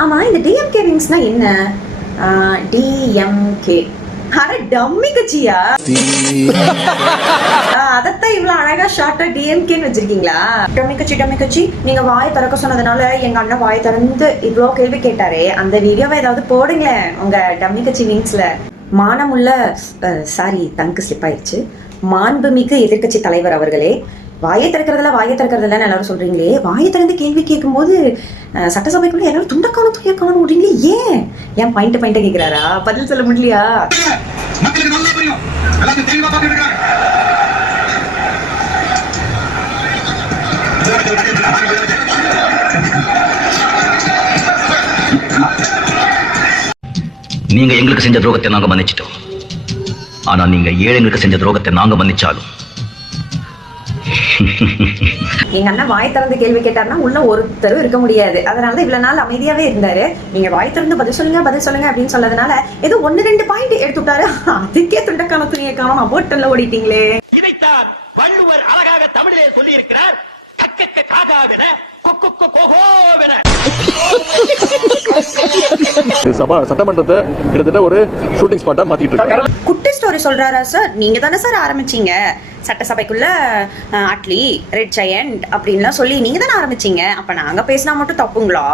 ஆமா, இந்த டிஎம்கே விங்ஸ்னா என்ன? டிஎம்கே அட டம்மி கட்சியா? அதத்தான் இவ்வளவு அழகா ஷார்ட்டா டிஎம்கேன்னு வச்சிருக்கீங்களா? டம்மி கட்சி நீங்க வாய் திறக்க சொன்னதுனால எங்க அண்ணன் வாய் திறந்து இவ்வளோ கேள்வி கேட்டாரே, அந்த வீடியோவை ஏதாவது போடுங்களேன் உங்க டம்மி கட்சி விங்ஸ்ல. மானமுள்ள சாரி தங்கு ஸ்லிப் ஆயிடுச்சு. மாண்புமிகு எதிர்கட்சி தலைவர் அவர்களே, வாயை திறக்கிறதுல எல்லாரும் சொல்றீங்களே, வாயை திறந்து கேள்வி கேட்கும் போது சட்டசபைக்குள்ள எல்லாரும் துண்டக்கான துணியக்கான விடுறீங்களே, ஏன் பாயிண்ட் கேட்கிறாரா? பதில் சொல்ல முடியலையா? நீங்க எங்களுக்கு செஞ்ச துரோகத்தை நாங்க மன்னிச்சிட்டோம். ஆனா நீங்க ஏழைங்களுக்கு செஞ்ச துரோகத்தை நாங்க மன்னிச்சாலும் எங்க அண்ணன் வாய் திறந்து கேள்வி கேட்டாருன்னா உள்ள ஒருத்தரும் இருக்க முடியாது. அதனாலதான் இவ்வளவு நாள் அமைதியாவே இருந்தாரு. நீங்க வாய் திறந்து பதில் சொல்லுங்க அப்படின்னு சொன்னதுனால ஏதோ 1-2 பாயிண்ட் எடுத்து விட்டாரு. அதுக்கே துண்டக்கான துணியை காணும் அபோட்டல்ல ஓடிட்டீங்களே. இதைத்தான் வள்ளுவர் அழகாக தமிழிலே சொல்லி இருக்கிறார். சட்டமன்றத்தை கிட்டத்தட்ட ஒரு ஷூட்டிங் ஸ்பாட்டா மாத்திட்டு இருக்காங்க. குட்டி ஸ்டோரி சொல்றாரா சார்? நீங்க தானே சார் ஆரம்பிச்சீங்க சட்டசபைக்குள்ள அட்லி ரெட் ஜெயண்ட் அப்படின்லாம் சொல்லி நீங்க தானே ஆரம்பிச்சீங்க. அப்ப நாங்க பேசினா மட்டும் தப்புங்களா?